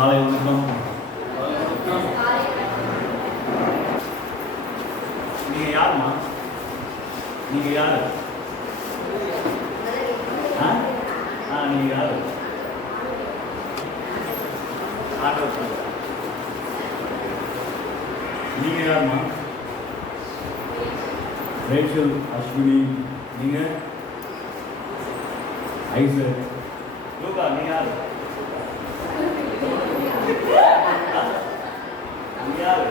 காலை வணக்கம். நீங்க யாருமா? நீங்க யாரு? நீங்க யாரு? நீங்க யாருமா? ரேச்சல், அஸ்வினி. நீங்க? ஐசக். லூகா, நீ யாரு? நீ யாரு?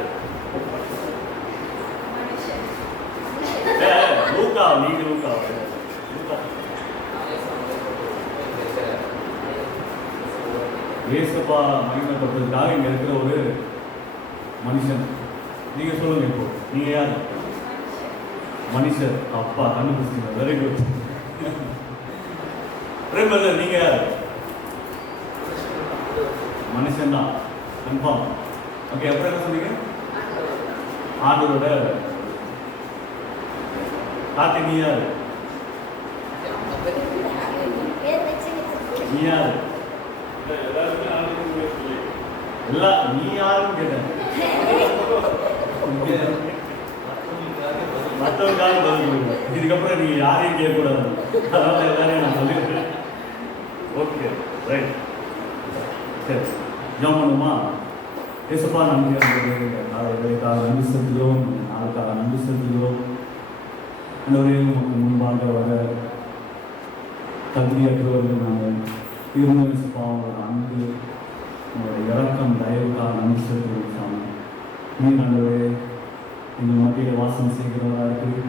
லூகா, நீங்க லூகா. ஏசப்பா மகிமைப்படுறதுக்காக இங்க இருக்கிற ஒரு மனுஷன். நீங்க சொல்லுங்க, இப்போ நீங்க யாரு? மனுஷர். அப்பா கண்டுபிடிச்சிங்க, வெரி குட். பிரதர், நீங்க யாரு? மனுஷன் தான், கன்ஃபார்ம். ஓகே, அப்புறம் என்ன சொன்னீங்க? ஆண்டவரோட. கார்த்தி, நீ யாரு? நீ யாரு? எல்லாம் நீ யாருன்னு கேட்டேன். மற்றவங்களுக்காக பதில் சொல்லுங்க. இதுக்கப்புறம் நீங்க யாரையும் கேட்கக்கூடாது, அதனால எல்லாரையும் நான் சொல்லியிருக்கேன். Okay, right. சரி, ஜாம் பண்ணுமா? ஏசப்பா, நன்றி. காலைக்காக நன்றி செலுத்துகிறோம், நாளுக்காக நன்றி செலுத்துகிறோம். அனைவரையும் நமக்கு முன்பாக வர தகுதியற்றவர்கள் நாங்கள் இருந்த ஏசப்பாவோட அன்பு, உங்களுடைய இறக்கம், தயவுக்காக நன்றி செலுத்துகிறோம். சாமி, நீ ஆண்டவரே எங்கள் மத்தியில் வாசம் செய்கிறவராக இருக்குது.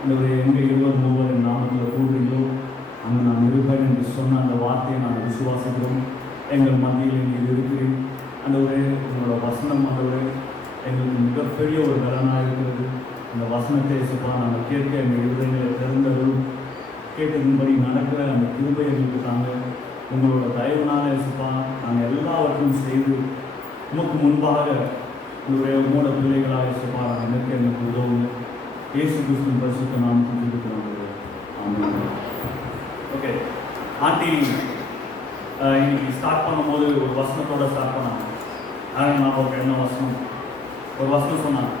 ஆண்டவரே, எங்கள் 23 நாமத்தில் கூடுறீங்களோ அங்கே நான் இருப்பேன் என்று சொன்ன அந்த வார்த்தையை நாங்கள் விசுவாசிக்கிறோம். எங்கள் மத்தியில் நீங்கள் இருக்கிறேன். ஆண்டவரே, உங்களோட வசனம் ஆண்டவரே எங்களுக்கு மிகப்பெரிய ஒரு பலனாக இருக்கிறது. அந்த வசனத்தை இசப்பா நாங்கள் கேட்க எங்கள் இருதயங்களை திறந்ததும் கேட்டதின்படி நடக்கிற அந்த கிருபை எங்களுக்கு தாங்க. உங்களோட தயவுனால இசப்பா நாங்கள் எல்லாவற்றையும் செய்து உமக்கு முன்பாக உங்களோட பிள்ளைகளாக இசப்பா நாங்கள் நிற்க எங்களுக்கு உதவுங்க. இயேசு கிறிஸ்துவின் பரிசுத்த நாமத்தில் இருக்கிறோம். ஆமென். ஓகே, ஆண்டி இன்னைக்கு ஸ்டார்ட் பண்ணும்போது ஒரு வசனத்தோட ஸ்டார்ட் பண்ணாங்க. ஆனால் நான் என்ன வசனம், ஒரு வசனம் சொன்னாங்க.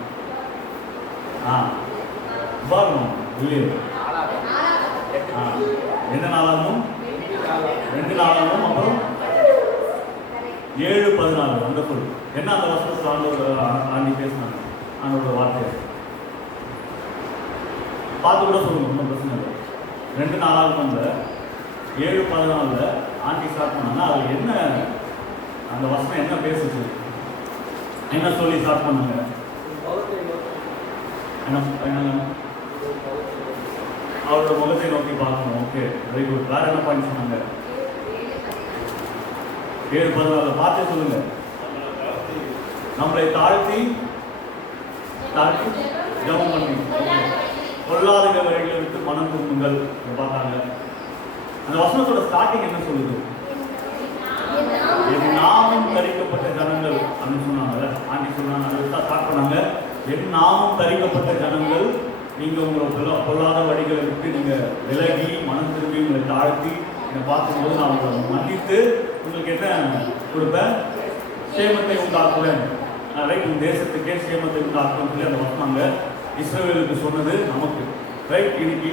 உபாகமம் இல்லையே, என்ன நாளாகவும் 2 நாளாகவும் அப்புறம் 7:14. அந்த பொருள் என்ன? அந்த வசனத்தில் ஆண்டி பேசினாங்க. ஆண்டோட வார்த்தை பார்த்து கூட சொல்லுங்க, ஒன்றும் பிரச்சனை இல்லை. 2 நாளாகவும் அந்த 7:14 ஆண்டி ஸ்டார்ட் பண்ணாங்க. அதில் என்ன அந்த வசனம் என்ன பேசுச்சு, என்ன சொல்லி ஸ்டார்ட் பண்ணாங்க? என்ன? அவரோட முகத்தை நோக்கி பார்க்கணும். Okay, very good. வேற என்ன பாயிண்ட் சொன்னாங்க? 7:14 பார்த்து சொல்லுங்க. நம்மளை தாழ்த்தி ஜெபம் பண்ணி பொருளாதார வழிகளை விட்டு மனம் திரும்புங்கள் பார்த்தாங்க. அந்த வசனத்தோட ஸ்டார்டிங் என்ன சொல்லுது? என் நாமம் தரிக்கப்பட்ட ஜனங்கள் அப்படின்னு சொன்னாங்க. ஆண்டி சொன்னாங்க, அதை ஸ்டார்ட் பண்ணாங்க. என் நாமம் தரிக்கப்பட்ட ஜனங்கள், நீங்கள் உங்களோட பொருளாதார வழிகளை விட்டு நீங்கள் விலகி மனம் திரும்பி உங்களை தாழ்த்தி என்னை பார்க்கும்போது நான் உங்களை மன்னித்து உங்களுக்கு என்ன கொடுப்பேன்? சேமத்தை உண்டாக்குவேன். ரைட், உங்கள் தேசத்துக்கே சேமத்தை உண்டாக்குவேன் சொல்லி அந்த வசனாங்க இஸ்ரவேலுக்கு சொன்னது நமக்கு. ரைட், இன்னைக்கு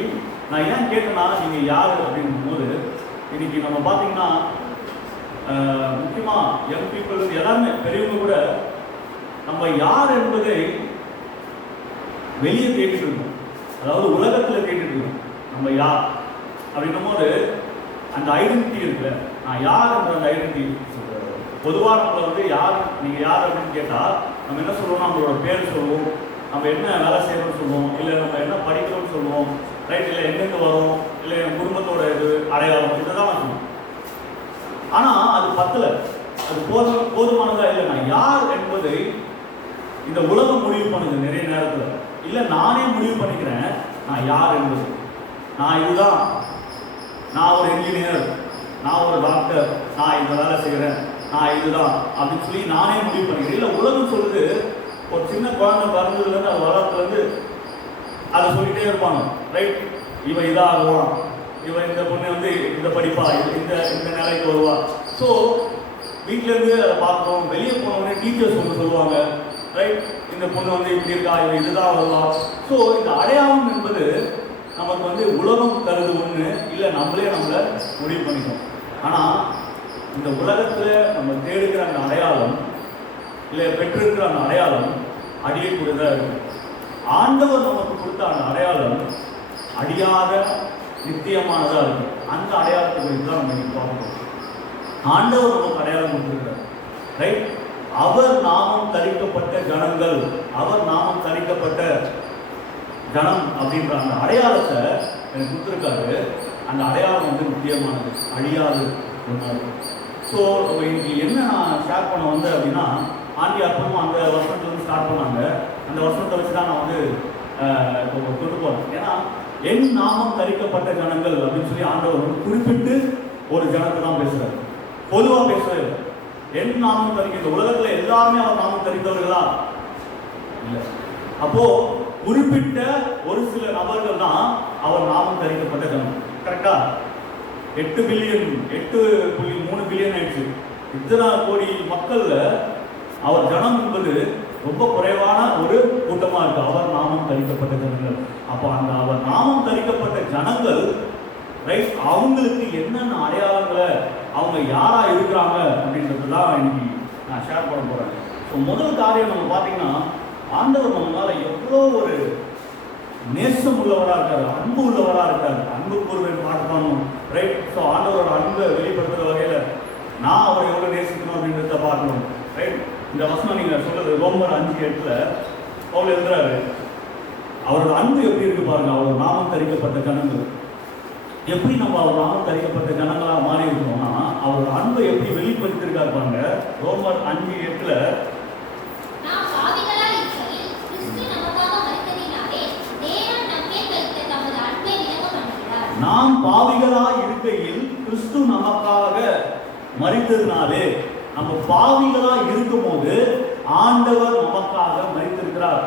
நான் ஏன் கேட்டேன்னா, நீங்கள் யார் அப்படின்னும் போது இன்னைக்கு நம்ம பார்த்தீங்கன்னா முக்கியமாக யங் பீப்புள் எல்லாருமே பெரியவங்க கூட நம்ம யார் என்பதை வெளியே கேட்டுட்டு இருக்கோம். அதாவது உலகத்தில் கேட்டுட்டு இருக்கோம் நம்ம யார் அப்படின்னும் போது அந்த ஐடென்டிட்டி இருக்குல்ல, நான் யார் என்ற அந்த ஐடென்டிட்டி. பொதுவாக நம்மளை வந்து யார், நீங்கள் யார் அப்படின்னு கேட்டால் நம்ம என்ன சொல்லுவோம்? நம்மளோட பேர் சொல்லுவோம், நம்ம என்ன வேலை செய்யணும்னு சொல்லுவோம், இல்லை நம்ம என்ன படிக்கிறோம்னு சொல்லுவோம். ரைட், இல்லை எங்கெங்கே வரும், இல்லை என் குடும்பத்தோட இது அடையாளம், இதை தான் சொல்லுவோம். ஆனால் அது பத்தலை, அது போதுமானதாக இல்லை. நான் யார் என்பதை இந்த உலகம் முடிவு பண்ணுது நிறைய நேரத்தில். இல்லை, நானே முடிவு பண்ணிக்கிறேன் நான் யார் என்பது. நான் இதுதான், நான் ஒரு இன்ஜினியர், நான் ஒரு டாக்டர், நான் இந்த வேலை செய்கிறேன், நான் இதுதான் அப்படின்னு சொல்லி நானே முடிவு பண்ணிக்கிறேன். இல்லை, உலகம் சொல்லுது. ஒரு சின்ன குழந்தை பிறந்ததுலேருந்து அது வளர்த்துலேருந்து அதை சொல்லிகிட்டே இருப்பாங்க. ரைட், இவன் இதாக ஆகுவான், இவன் இந்த பொண்ணு வந்து இந்த படிப்பா, இந்த நிலைக்கு வருவா. ஸோ வீட்டிலேருந்து அதை பார்க்குறோம். வெளியே போனோடனே டீச்சர்ஸ் ஒன்று சொல்லுவாங்க, ரைட், இந்த பொண்ணு வந்து இப்படி இருக்கா, இவன் இதுதான் வருவா. ஸோ இந்த அடையாளம் என்பது நமக்கு வந்து உலகம் தருது ஒன்று, இல்லை நம்மளே நம்மளை முடிவு பண்ணிக்கணும். ஆனால் இந்த உலகத்தில் நம்ம தேடுகிற அந்த அடையாளம், இல்லை பெற்றிருக்கிற அந்த அடையாளம் அடியக்கூடியதாக இருக்கும். ஆண்டவர் நமக்கு கொடுத்த அந்த அடையாளம் அடியாத நித்தியமானதாக இருக்கும். அந்த அடையாளத்தை குறித்து தான் நம்ம இன்னைக்கு பார்க்கணும். ஆண்டவர் நமக்கு அடையாளம் கொடுத்துருக்கிறார், ரைட். அவர் நாமம் தரிக்கப்பட்ட ஜனங்கள், அவர் நாமம் தரிக்கப்பட்ட ஜனம் அப்படின்ற அந்த அடையாளத்தை எனக்கு கொடுத்துருக்காரு. அந்த அடையாளம் வந்து முக்கியமானது, அழியாது ஒன்றாது. ஸோ இன்னைக்கு என்ன நான் ஷேர் பண்ண வந்தேன் அப்படின்னா, ஆண்டி அர்ப்பணம் அந்த வருஷத்துலேருந்து ஸ்டார்ட் பண்ணாங்க. அந்த வருஷத்தை வச்சு தான் நான் வந்து கொண்டு போகிறேன். ஏன்னா என் நாமம் தரிக்கப்பட்ட ஜனங்கள் அப்படின்னு சொல்லி ஆண்டவர் வந்து குறிப்பிட்டு ஒரு ஜனத்தை தான் பேசுகிறார், பொதுவாக பேசுறது. என் நாமம் தரிக்க, இந்த உலகத்தில் எல்லாருமே அவர் நாமம் தரித்தவர்களா இல்லை. அப்போ குறிப்பிட்ட ஒரு சில நபர்கள் தான் அவர் நாமம் தரிக்கப்பட்ட ஜனம். கரெக்டா? 8.3 பில்லியன் ஆயிடுச்சு. இத்தனை கோடி மக்கள்ல அவர் ஜனம் என்பது ரொம்ப குறைவான ஒரு கூட்டமா இருக்கு. அவர் நாமம் தரிக்கப்பட்ட ஜனங்கள். அப்போ அந்த அவர் நாமம் தரிக்கப்பட்ட ஜனங்கள், ரைட், அவங்களுக்கு என்னென்ன அடையாளங்களை, அவங்க யாரா இருக்கிறாங்க அப்படின்றது தான் இன்னைக்கு நான் ஷேர் பண்ண போறேன். ஸோ முதல் காரியம் நம்ம பார்த்தீங்கன்னா, ஆண்டவர் நம்மளால எவ்வளோ ஒரு நேசம் உள்ளவராக இருக்காரு, அன்பு உள்ளவராக இருக்காரு. அன்பு கூறுவேன் பார்க்கணும், ரைட். ஸோ ஆண்டவரோட அன்பை வெளிப்படுத்துகிற வகையில் நான் அவரை எவ்வளோ நேசிக்கணும் அப்படின்றத பார்க்கணும், ரைட். இந்த வசனம் நீங்கள் சொல்றது ரோமர் 5:8 பவுல் எழுதுறாரு. அவரோட அன்பு எப்படி இருக்கு பாருங்க. அவர் நாமம் தரிக்கப்பட்ட ஜனங்கள், எப்படி நம்ம அவர் நாமம் தரிக்கப்பட்ட ஜனங்களாக மாறி இருக்கோம்னா, அவரோட அன்பை எப்படி வெளிப்படுத்திருக்காரு பாருங்க. ரோமர் 5:8 நாம் பாவிகளாய் இருக்கையில் கிறிஸ்து நமக்காக மரித்ததினாலே, நம்ம பாவிகளாய் இருக்கும் போது ஆண்டவர் நமக்காக மரித்திருக்கிறார்.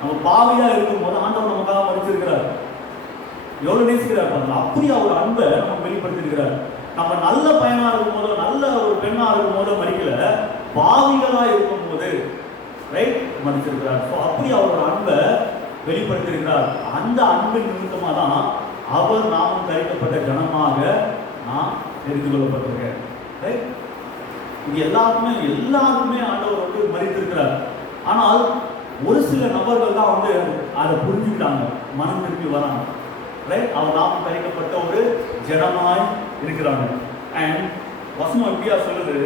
நம்ம பாவியா இருக்கும் போது ஆண்டவர் நமக்காக மரித்திருக்கிறார். எவ்வளவு நேசிக்கிறார் பாருங்க. அப்படி அவர் அன்பை நம்ம வெளிப்படுத்திருக்கிறார். நம்ம நல்ல பையனா இருக்கும் போதோ, நல்ல ஒரு பெண்ணா இருக்கும் போதோ மரிக்கல, பாவிகளா இருக்கும் போது, ரைட், மரித்திருக்கிறார். ஸோ அப்படி அவரோட அன்பை வெளிப்படுத்திருக்கிறார். அந்த அன்பின் நிமித்தமா தான் அவர் நாமம் தரிக்கப்பட்ட ஜனமாக நான் தெரிந்து கொள்ளப்பட்டிருக்கேன், ரைட். இது எல்லாருக்குமே ஆண்டவர் வந்து மரித்திருக்கிறார். ஆனால் ஒரு சில நபர்கள் தான் வந்து அதை புரிஞ்சுக்கிட்டாங்க, மனம் திருப்பி வராங்க, ரைட். அவர் நாமம் தரிக்கப்பட்ட ஒரு ஜனமாய் இருக்கிறாங்க. அண்ட் வசனம் எப்படியா சொல்லுது,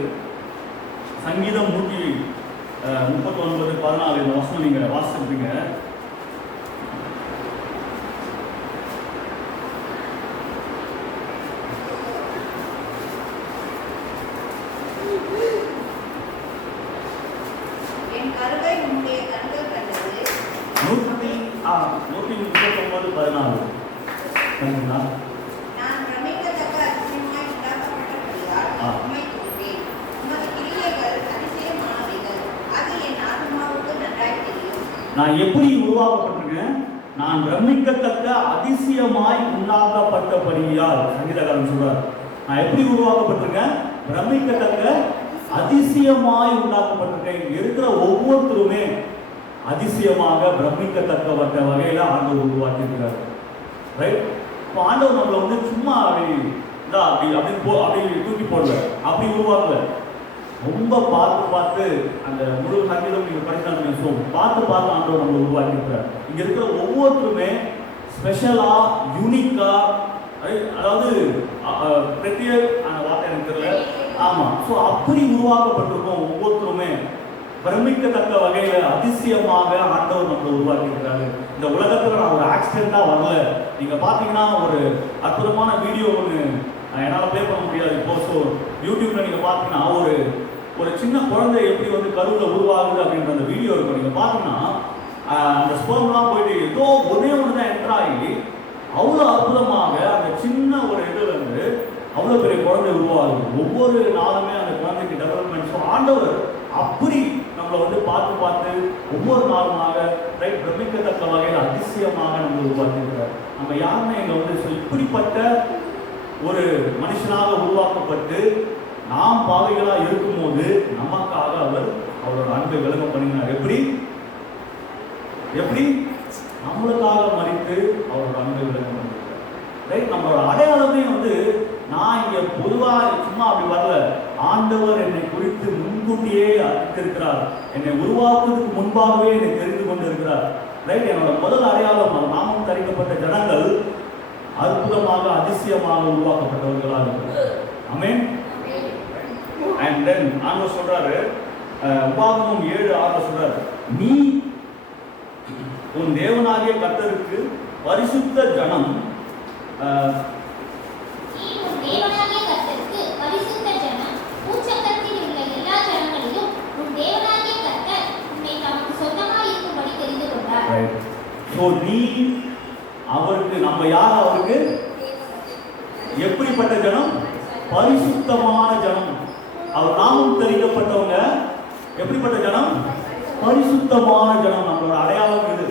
சங்கீதம் 139:14 இந்த வசனம் நீங்க வாசிச்சிருப்பீங்க. நான் எப்படி உருவாக்கப்பட்டிருக்கேன்? நான் பிரமிக்கத்தக்க அதிசயமாய் உண்டாக்கப்பட்டபடியால். சங்கீதக்காரன் சொல்றார், நான் எப்படி உருவாக்கப்பட்டிருக்கேன்? பிரமிக்கத்தக்க அதிசயமாய் உண்டாக்கப்பட்டிருக்கேன். இருக்கிற ஒவ்வொருத்தருமே அதிசயமாக பிரமிக்கத்தக்க வகையில ஆண்டவர் உருவாக்கி இருக்கிறார், ரைட். இப்போ ஆண்டவர் நம்மளை வந்து சும்மா அப்படி தூக்கி போடல, அப்படி உருவாக்கல. ரொம்ப பார்த்து அந்த முழு சங்கீதம் நீங்க படிச்சாங்க. ஸோ பார்த்து ஆண்டவர் நம்மளை உருவாக்கி இருக்கிறார். இங்க இருக்கிற ஒவ்வொருத்தருமே ஸ்பெஷலா, யூனிக்கா, அதாவது பிரத்யேக அந்த வார்த்தை எனக்கு தெரியல, ஆமா. ஸோ அப்படி உருவாக்கப்பட்டிருக்கோம் ஒவ்வொருத்தருமே. பிரமிக்கத்தக்க வகையில அதிசயமாக ஆண்டவர் நம்மளை உருவாக்கி இருக்கிறாரு. இந்த உலகத்துல நான் ஒரு ஆக்சிடென்டா வரல. நீங்க பாத்தீங்கன்னா ஒரு அற்புதமான வீடியோ ஒன்று என்னால் ப்ளே பண்ண முடியாது இப்போ. ஸோ யூடியூப்ல நீங்க பாத்தீங்கன்னா ஒரு சின்ன குழந்தை எப்படி வந்து கருவில் உருவாகுது அப்படின்ற அந்த வீடியோ இருக்கும். நீங்க பாத்தீங்கன்னா அந்த ஸ்பெர்ம்லாம் போயிட்டு ஏதோ ஒரே ஒன்று தான் என்டர் ஆகி அவ்வளோ அற்புதமாக அந்த சின்ன ஒரு இதுல இருந்து அவ்வளோ பெரிய குழந்தை உருவாகுது. ஒவ்வொரு நாளுமே அந்த குழந்தைக்கு டெவலப்மெண்ட். ஸோ ஆண்டவர் அப்படி நம்மளை வந்து பார்த்து ஒவ்வொரு நாளுமாக, ரைட், பிரமிக்கத்தக்க வகையில் அதிசயமாக நம்மளை உருவாக்கியிருக்கிறார். நம்ம யாருமே இங்கே வந்து இப்படிப்பட்ட ஒரு மனுஷனாக உருவாக்கப்பட்டு நாம் பாவிகளாக இருக்கும்போது நமக்காக அவர் அவரோட அன்பை விளங்க பண்ணினார். எப்படி எப்படி நம்மளுக்காக மறித்து அவரோட அன்பை விளங்க பண்ணினார். ரைட். நம்மளோட அடையாளத்தையும் நான் இங்கே பொதுவாக சும்மா அப்படி வரல. ஆண்டவர் என்னை குறித்து முன்கூட்டியே அறிந்திருக்கிறார். என்னை உருவாக்குவதற்கு முன்பாகவே என்னை தெரிந்து கொண்டு இருக்கிறார். ரைட். என்னோட முதல் அடையாளம் நாமம் தரிக்கப்பட்ட ஜனங்கள் அற்புதமாக அதிசயமாக உருவாக்கப்பட்டவர்களாக இருக்கிறார். ஆமென். அண்ட் தென் ஆண்டவர் சொல்றாரு, உபாகமம் 7:6 சொல்றாரு, நீ உன் தேவனாகிய கர்த்தருக்கு பரிசுத்த ஜனம். நீ அவருக்கு, நம்ம யார் அவருக்கு? எப்படிப்பட்ட ஜனம்? பரிசுத்தமான ஜனம். அவர் நாமம் தெரிவிக்கப்பட்டவங்க. எப்படிப்பட்ட ஜனம்? பரிசுத்தமான ஜனம். நம்மளோட அடையாளம் இது.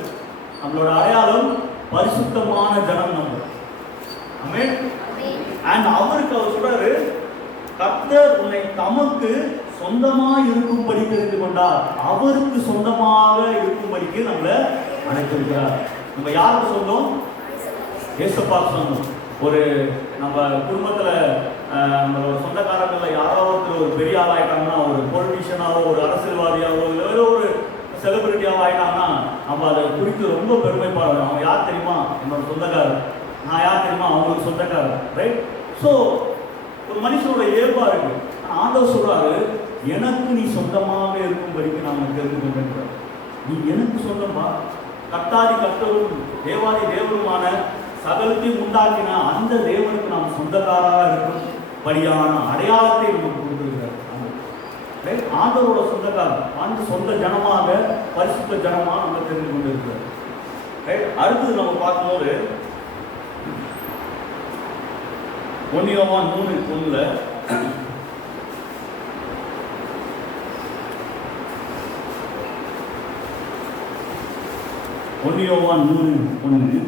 நம்மளோட அடையாளம் பரிசுத்தமான ஜனம் நம்ம. ஆமென். அண்ட் அவருக்கு அவர் சொல்றாரு, கர்த்தர் உன்னை தமக்கு சொந்தமாக இருக்கும்படி தெரிந்து கொண்டார். அவருக்கு சொந்தமாக இருக்கும்படிக்கு நம்மளை அழைத்திருக்கிறார். நம்ம யாருக்கு சொந்தம்? ஏசப்பாக்கு சொந்தம். ஒரு நம்ம குடும்பத்துல நம்மளோட சொந்தக்காரங்கள யாராவது ஒரு பெரிய ஆளாயிட்டாங்கன்னா, ஒரு பொலிட்டிஷியனாவோ ஒரு அரசியல்வாதியாவோ இல்லை ஒரு செலிபிரிட்டியாவோ ஆயிட்டாங்கன்னா நம்ம அதை குறித்து ரொம்ப பெருமைப்பாடுறோம். அவங்க யார் தெரியுமா? என்னோட சொந்தக்காரர். நான் யார் தெரியுமா? அவங்களுக்கு சொந்தக்காரர். ரைட். ஸோ ஒரு மனுஷனோட இயல்பா இருக்கு. ஆண்டவர் சொல்றாரு, எனக்கு நீ சொந்தமாக இருக்கும்படிக்கு நான் தெரிந்து கொண்டிருக்கிறேன். நீ எனக்கு சொந்தமா? கர்த்தாதி கர்த்தரும் தேவாதி தேவருமான சகலத்தையும் உண்டாக்கின அந்த தேவனுக்கு நாம் சொந்தக்காராக இருக்கும்படியான அடையாளத்தை நமக்கு கொடுத்திருக்கிறார். ஆண்டவரோட சொந்தக்காரர், அந்த சொந்த ஜனமாக பரிசுத்த ஜனமாக நம்ம தெரிந்து கொண்டிருக்கிறார். அடுத்தது நம்ம பார்க்கும்போது 1 யோவான் 3:1 1 யோவான் 3:1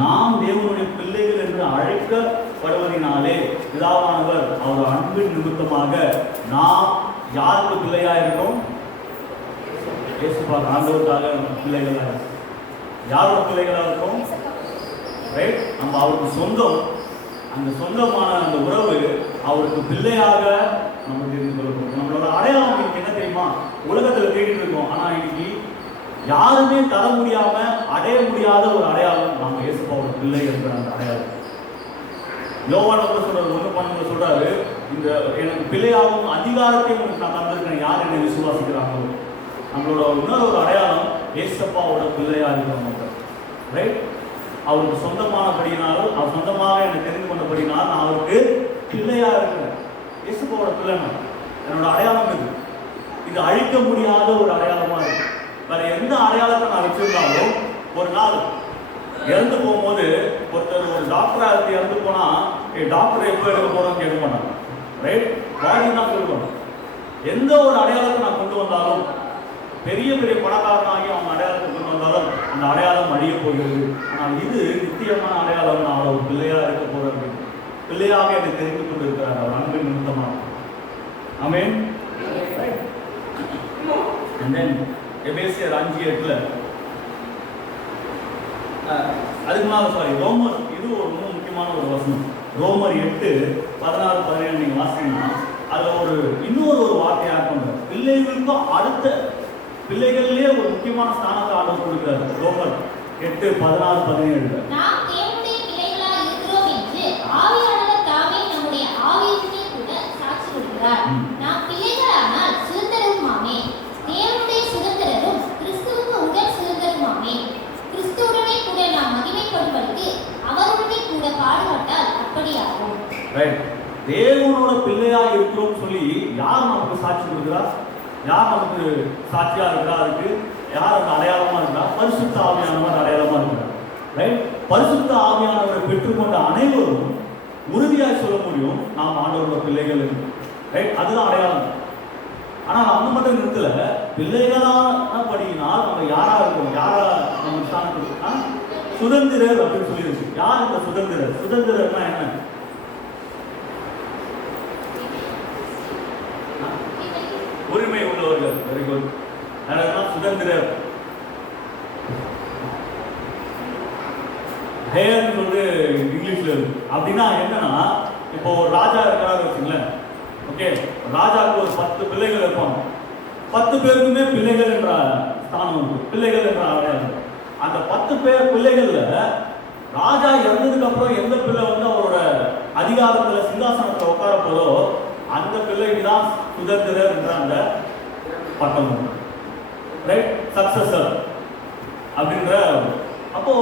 நாம் தேவனுடைய பிள்ளைகள் என்று அழைக்கப்படுவதனாலே பிதாவானவர் அவர் அன்பின் நிமித்தமாக நாம் யாருக்கு பிள்ளையா இருக்கோம்? இயேசுவாக ஆண்டவருக்காக பிள்ளைகளா. யாரோட பிள்ளைகளா இருக்கும்? ரைட். நம்ம அவருக்கு சொந்தம். அந்த சொந்தமான அந்த உறவு அவருக்கு பிள்ளையாக நம்ம தெரிந்து கொள்கிறோம். நம்மளோட அடையாளம் இன்னைக்கு என்ன தெரியுமா? உலகத்தில் தேடிட்டு இருக்கோம். ஆனால் இன்னைக்கு யாருமே தர முடியாம அடைய முடியாத ஒரு அடையாளம் நம்ம இயேசுவோட பிள்ளை என்கிற அந்த அடையாளம். யோவான் சொல்றாரு, 1:12 சொல்றாரு, இந்த எனக்கு பிள்ளையாகவும் அதிகாரத்தையும் உங்களுக்கு நான் தந்திருக்கேன், யார் என்னை விசுவாசிக்கிறாங்களோ. நம்மளோட இன்னொரு அடையாளம் இயேசப்பாவோட பிள்ளையா இருக்கிறவங்க. ரைட். அவருக்கு சொந்தமானபடினாலும், அவர் சொந்தமாக என்னை தெரிந்து கொண்டபடினால் நான் அவருக்கு பிள்ளையா இருக்கிறேன். இயேசுப்பாவோட பிள்ளை என்னோட அடையாளம் இது. இது அழிக்க முடியாத ஒரு அடையாளமா இருக்கு. வேற எந்த அடையாளத்தை நான் வச்சிருந்தாலும் ஒரு நாள் இறந்து போகும்போது ஒருத்தர் ஒரு டாக்டரா இருந்து இறந்து போனா, டாக்டர் எப்போ எடுக்க போறோம்னு கேட்க மாட்டாங்க. ரைட். பாடி தான் சொல்லுவாங்க. எந்த ஒரு அடையாளத்தை நான் கொண்டு வந்தாலும், பெரிய பெரிய பணக்காரனாகி அவங்க அடையாளத்தை கொண்டு வந்தாலும் அந்த அடையாளம் அழிய போகிறது. ஆனால் இது நித்தியமான அடையாளம். நான் அவர் பிள்ளையா இருக்க போறேன். பிள்ளையாக என்னை தெரிந்து கொண்டு இருக்கிறார் அவர் அன்பின் நிமித்தமாக. ஆமென். And then எபேசியர் 5:8 அதுக்கு மேலே ரோமர், இது ஒரு ரொம்ப முக்கியமான ஒரு வசனம். ரோமர் 8:16-17 நீங்க வாசிங்கன்னா அதுல இன்னொரு வார்த்தையை ஆட் பண்றாரு. பிள்ளைகளுக்கும் அடுத்த பிள்ளைகளிலே ஒரு முக்கியமான ஸ்தானத்தை ஆண்டவர் கொடுக்கிறார். ரோமர் 8:16-17 நாம் தேவனுடைய பிள்ளைகளாக இருக்கிறோம் என்று ஆவியானவர் தாமே நம்முடைய ஆவியிலே கூட சாட்சி கொடுக்கிறார். நாம் பிள்ளைகளானால் சுதந்திரருமாமே, தேவனுடைய சுதந்திரரும் கிறிஸ்துவுக்கு உடன் சுதந்திரருமாமே. கிறிஸ்துவுடனே கூட நாம் மகிமைப்படும்படிக்கு அவருடனே கூட பாடுபட்டால் அப்படியாகும். ரைட். தேவனோட பிள்ளையா இருக்கிறோம் சொல்லி யார் நமக்கு சாட்சி கொடுக்கிறார்? யார் நமக்கு சாட்சியா இருக்கிறா? அதுக்கு யார் அந்த அடையாளமா இருக்கா? பரிசுத்த ஆவியானவர் அடையாளமா இருக்கிறார். ரைட். பரிசுத்த ஆவியானவரை பெற்றுக்கொண்ட அனைவரும் உறுதியாக சொல்ல முடியும், நாம் ஆண்டவரோட பிள்ளைகள். ரைட்? அதுதான் அடையாளம். ஆனால் நம்ம மட்டும் நிறுத்தல, பிள்ளைகளான படியினால் நம்ம யாரா இருக்கோம், யாரா நம்ம ஸ்தானத்துக்கு சுதந்திரர் அப்படின்னு சொல்லியிருக்கு. யார் இந்த சுதந்திரர்? சுதந்திரர்னா என்ன? உரிமை உள்ளவர்கள். Very good. அதெல்லாம் சுதந்திரர். ஹேர்னு சொல்லிட்டு இங்கிலீஷ்ல இருக்கு. அப்படின்னா என்னன்னா, இப்போ ஒரு ராஜா இருக்கிறாரு வச்சுங்களேன். ஓகே, ராஜாவுக்கு ஒரு 10 பிள்ளைகள் இருப்பாங்க. 10 பேருக்குமே பிள்ளைகள் என்ற ஸ்தானம் உண்டு, பிள்ளைகள் என்ற அடையாளம். அந்த 10 பேர் பிள்ளைகள்ல ராஜா இறந்ததுக்கு அப்புறம் எந்த பிள்ளை வந்து அவரோட அதிகாரத்துல சிங்காசனத்துல உட்கார போதோ அந்த பிள்ளைக்கு தான் சுதந்திரர் என்ற அந்த பட்டம் உண்டு. ரைட்? சக்சஸர் அப்படின்ற. அப்போ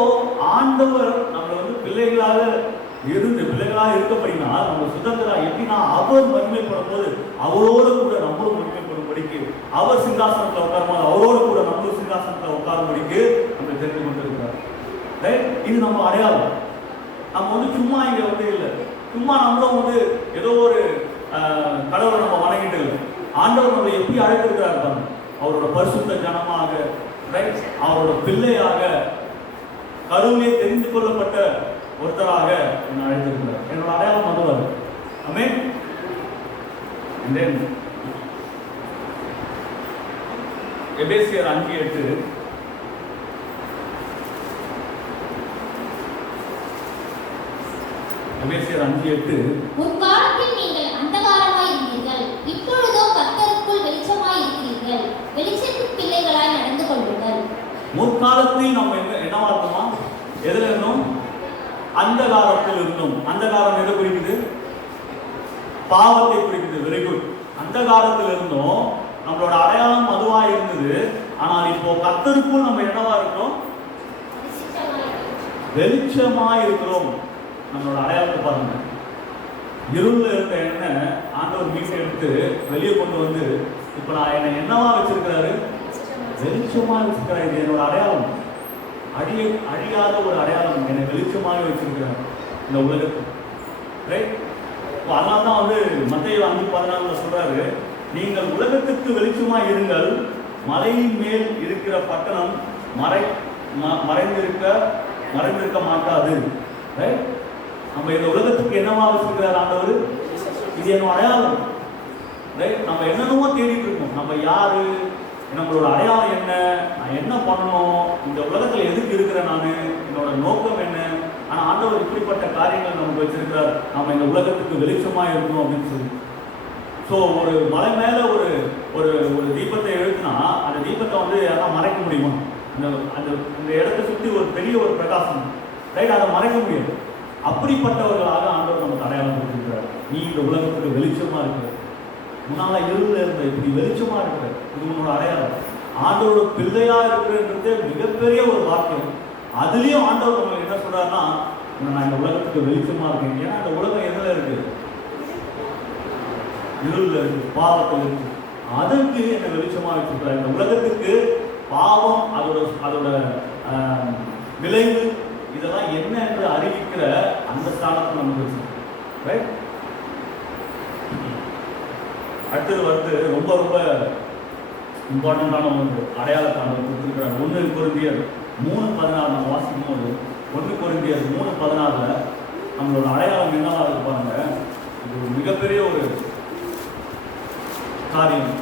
ஆண்டவர் நம்மளை வந்து பிள்ளைகளாக இருக்கப்படினா நம்ம சுதந்திரம் எப்படின்னா, அவர் மகிமைப்படும் போது அவரோடு கூட நம்மளும் மகிமைப்படும்படிக்கு, அவர் சிங்காசனத்தில் உட்காரும்போது அவரோடு கூட நம்மளும் சிங்காசனத்தில் உட்காரும்படிக்கு நம்ம தெரிந்து கொண்டு இருக்கிறார். ரைட்? இது நம்ம அடையாளம். நம்ம வந்து சும்மா இங்க வந்து இல்லை, சும்மா நம்மளும் வந்து ஏதோ ஒரு கடவுளை நம்ம வணங்கிட்டு இல்லை. ஆண்டவர் நம்மளை எப்படி அழைத்திருக்கிறார் பாருங்க. அவரோட பரிசுத்த ஜனமாக, ரைட், அவரோட பிள்ளையாக, கருவிலே தெரிந்து கொள்ளப்பட்ட ஒருத்தராக என்னை அழைத்திருக்கிறார். என்னோட அடையாளம் அதுவார். ஆமென். And then எபேசியர் 5:8 எபேசியர் 5:8 முற்காலத்தில் நீங்கள் அந்தகாரமாய் இருந்தீர்கள், இப்பொழுதோ கர்த்தருக்குள் வெளிச்சமாய் இருக்கிறீர்கள், வெளிச்சத்தின் பிள்ளைகளாய் நடந்து கொள்ளுங்கள். முற்காலத்தில் நம்ம என்னவா இருந்தோமா? எதுல இருந்தோம்? அந்தகாரத்தில் இருந்தோம். அந்தகாரம் எதை குறிக்குது? பாவத்தை குறிக்குது. Very good. அந்தகாரத்தில் இருந்தோம், நம்மளோட அடையாளம் அதுவா இருந்தது. ஆனால் இப்போ கர்த்தருக்குள் நம்ம என்னவா இருக்கிறோம்? வெளிச்சமா இருக்கிறோம். நம்மளோட அடையாளத்தை பாருங்க. இருள்ல இருக்க என்ன ஆண்டவர் மீட்டு எடுத்து வெளியே கொண்டு வந்து இப்ப நான் என்னை என்னவா வச்சிருக்கிறாரு? வெளிச்சமா வச்சிருக்கிறார். இது என்னோட அடையாளம், அழியாத ஒரு அடையாளம். என்னை வெளிச்சமாக வச்சிருக்கிறார் இந்த உலகத்துக்கு. ரைட்? அதனால தான் வந்து மத்தேயு 5:14 சொல்றாரு, நீங்கள் உலகத்துக்கு வெளிச்சமா இருங்கள், மலையின் மேல் இருக்கிற பட்டணம் மறைந்திருக்க மாட்டாது. ரைட்? நம்ம இந்த உலகத்துக்கு என்னவா வச்சிருக்கிறார் ஆண்டவர்? இது என்னோட அடையாளம். ரைட்? நம்ம என்னென்னமோ தேடிட்டு இருக்கோம். நம்ம யாரு, நம்மளோட அடையாளம் என்ன, நான் என்ன பண்ணணும், இந்த உலகத்தில் எதுக்கு இருக்கிறேன், நான் என்னோட நோக்கம் என்ன. ஆனால் ஆண்டவர் இப்படிப்பட்ட காரியங்கள் நமக்கு வச்சிருக்கிறார். நம்ம இந்த உலகத்துக்கு வெளிச்சமாக இருக்கணும் அப்படின்னு சொல்லி. ஸோ ஒரு மலை மேலே ஒரு ஒரு ஒரு தீபத்தை எழுத்துனா அந்த தீபத்தை வந்து யாராவது மறைக்க முடியுமா? அந்த அந்த இந்த இடத்தை சுற்றி ஒரு பெரிய ஒரு பிரகாசம், ரைட், அதை மறைக்க முடியாது. அப்படிப்பட்டவர்களாக ஆண்டவர் நமக்கு அடையாளம் கொடுத்திருக்கிறார். நீ இந்த உலகத்துக்கு வெளிச்சமாக இருக்கிற, முன்னால இருள் இருந்த இப்படி வெளிச்சமா இருக்கிற, இது உன்னோட அடையாளம். ஆண்டவரோட பிள்ளையா இருக்கிறது மிகப்பெரிய ஒரு வாக்கியம். அதுலயும் ஆண்டவர் நம்ம என்ன சொல்றாருன்னா, நான் இந்த உலகத்துக்கு வெளிச்சமா இருக்கேன். ஏன்னா இந்த உலகம் எதுல இருக்கு? இருள்ல இருக்கு, பாவத்தில் இருக்கு. அதற்கு என்ன வெளிச்சமா வச்சிருக்கிறார். இந்த உலகத்துக்கு பாவம், அதோட விளைவு, இதெல்லாம் என்ன என்று அறிவிக்கிற அந்த ஸ்தானத்தை நமக்கு வச்சிருக்கோம். ரைட்? அடுத்தது வந்து ரொம்ப ரொம்ப இம்பார்ட்டண்டான ஒரு அடையாளத்தான கொடுத்துருக்கிறார். 1 கொரிந்தியர் 3:16 நம்ம வாசிக்கும் போது 1 கொரிந்தியர் 3:16 நம்மளோட அடையாளம் என்னவா இருப்பாங்க. இது ஒரு மிகப்பெரிய ஒரு காரியம்.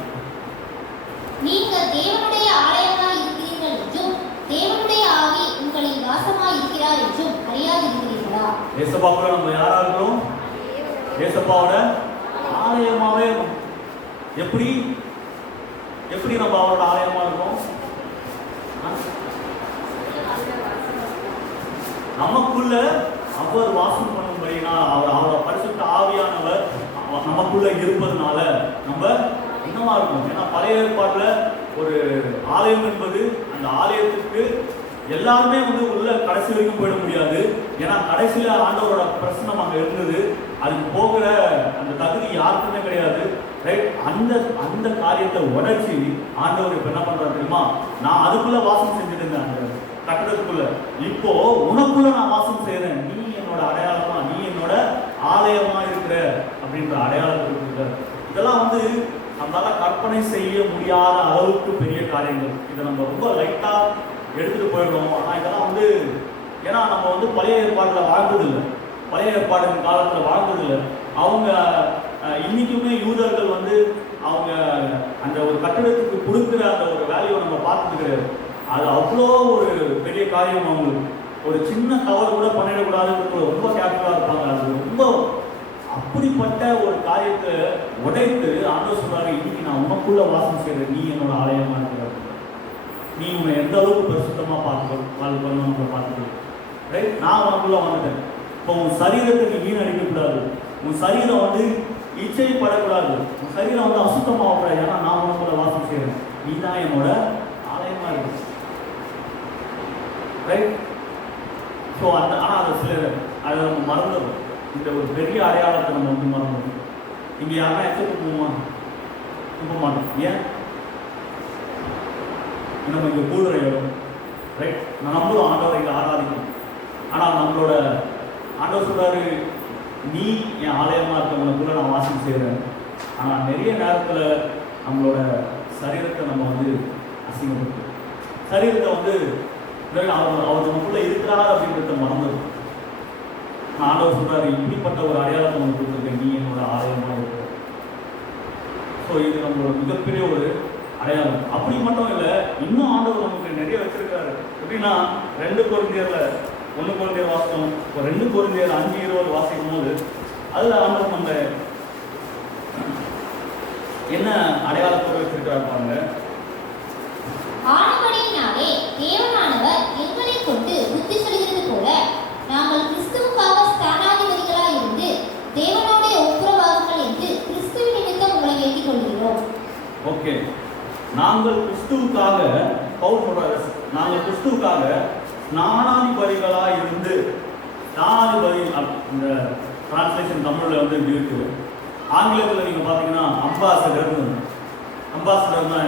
நீங்கள் தேவனுடைய ஆலயமாய் இருக்கிறீர்கள் என்றும் தேவனுடைய ஆவி உங்களில் வாசமாய் இருக்கிறார் என்றும் அறியாதிருக்கிறீர்களா? ஏசப்பாவுல நம்ம யாரா இருக்கிறோம்? ஏசப்பாவோட ஆலயமாவே. எப்படி நம்ம அவரோட ஆலயமா இருக்கோம்? நமக்குள்ள அவர் வாசம் பண்ணும்படினா, அவரோட பரிசுத்த ஆவியானவர் நமக்குள்ள இருப்பதனால நம்ம என்னவா இருக்கும்? ஏன்னா பழைய ஏற்பாட்டுல ஒரு ஆலயம் என்பது, அந்த ஆலயத்துக்கு எல்லாருமே வந்து உள்ள கடைசி வரைக்கும் போயிட முடியாது. ஏன்னா கடைசியில ஆண்டவரோட பிரசனம் அங்க இருந்தது. அதுக்கு போகிற அந்த தகுதி யாருக்குமே கிடையாது. ரைட்? அந்த காரியத்தை உடைச்சி ஆண்டவர் இப்ப என்ன பண்றாரு தெரியுமா? நான் அதுக்குள்ள வாசம் செஞ்சுட்டு இருந்தேன் அந்த கட்டடத்துக்குள்ள. இப்போ உனக்குள்ள நான் வாசம் செய்யறேன். நீ என்னோட அடையாளமா, நீ என்னோட ஆலயமா இருக்கிற அப்படின்ற அடையாளத்தை கொடுத்துருக்க. இதெல்லாம் வந்து நம்மளால கற்பனை செய்ய முடியாத அளவுக்கு பெரிய காரியங்கள். இதை நம்ம ரொம்ப லைட்டா எடுத்துட்டு போயிடுறோம். ஆனால் இதெல்லாம் வந்து ஏன்னா நம்ம வந்து பழைய ஏற்பாட்டில் வாழ்ந்ததில்லை, பழைய ஏற்பாடு காலத்தில் வாழ்ந்ததில்லை. அவங்க இன்னைக்குமே யூதர்கள் வந்து அவங்க அந்த ஒரு கட்டிடத்துக்கு கொடுக்குற அந்த ஒரு வேல்யூவை நம்ம பார்த்தது கிடையாது. அது அவ்வளோ ஒரு பெரிய காரியம். அவங்களுக்கு ஒரு சின்ன தவறு கூட பண்ணிடக்கூடாதுன்னு ரொம்ப கேர்ஃபுல்லாக இருப்பாங்க. அது ரொம்ப அப்படிப்பட்ட ஒரு காரியத்தை உடைத்து ஆண்டவர் சொல்றாரு, இன்னைக்கு நான் உனக்குள்ள வாசம் செய்கிறேன், நீ என்னோட ஆலயமா இருக்கிற, நீ உன்னை எந்த அளவுக்கு பரிசுத்தமா பார்த்துக்கோ, ரைட்? நான் உனக்குள்ள வந்துட்டேன். இப்போ உன் சரீரத்தை நீ வீணடிக்கக்கூடாது, உன் சரீரம் வந்து இச்சைப்படக்கூடாது, உன் சரீரம் வந்து அசுத்தமாகக்கூடாது. ஏன்னா நான் உனக்குள்ள வாசம் செய்கிறேன், நீ தான் என்னோட ஆலயமா இருக்கு, ரைட்? ஸோ அந்த ஆனால் அதை சிலர் அதை நம்ம மறந்துடும். இந்த ஒரு பெரிய அடையாளத்தை நம்ம வந்து மறந்துடும். இங்கே யாரா எச்சத்து போவோமா? போக மாட்டோம். ஏன்? நம்ம இங்கே கூடுற இடம், ரைட்? நம்மளும் ஆண்டவரை இங்கே ஆராதிக்கணும். ஆனால் நம்மளோட ஆண்டவர் சொல்றாரு, நீ என் ஆலயமாக இருக்கவங்களுக்குள்ள நான் வாசம் செய்கிறேன். ஆனால் நிறைய நேரத்தில் நம்மளோட சரீரத்தை நம்ம வந்து அசிங்கப்படுத்தும். சரீரத்தை வந்து அவர் நமக்குள்ள இருக்கிறார் அப்படின்றத மறந்துடும். ஆண்டவர் சொல்றாரு, இப்படிப்பட்ட ஒரு அடையாளத்தை நம்ம கொடுத்துருக்கேன், நீ என்னோட ஆலயமாக இருக்க. ஸோ இது நம்மளோட மிகப்பெரிய ஒரு அடையாளம். அப்படி மட்டும் இல்லை, இன்னும் ஆண்டவர் நமக்கு நிறைய வச்சிருக்காரு. எப்படின்னா 2 கொரிந்தியர்ல 1 கொரிந்தியர் வாசம், 2 கொரிந்தியர் 5:20 வாசிக்கும் போது அதில் ஆண்டவர் நம்ம என்ன அடையாளத்தோடு வச்சிருக்காரு பாருங்க. ஆனபடியினாலே தேவனானவர் எங்களை கொண்டு புத்தி சொல்கிறது போல நாங்கள் கிறிஸ்துவுக்காக ஸ்தானாதிபதிகளாய் இருந்து தேவனோட ஒப்புரவாகுங்கள் என்று கிறிஸ்துவின் நிமித்தம் உங்களை வேண்டிக் கொள்கிறோம். ஓகே, நாங்கள் கிறிஸ்துவுக்காக பவுல் சொல்றாரு, நாங்கள் கிறிஸ்துவுக்காக ஸ்நானாதிபதிகளாய் இருந்து, ஸ்நானாதிபதி இந்த டிரான்ஸ்லேஷன் தமிழில் வந்து இப்படி இருக்கு. ஆங்கிலத்தில் நீங்கள் பார்த்தீங்கன்னா அம்பாசடர்னு. அம்பாசடர்னா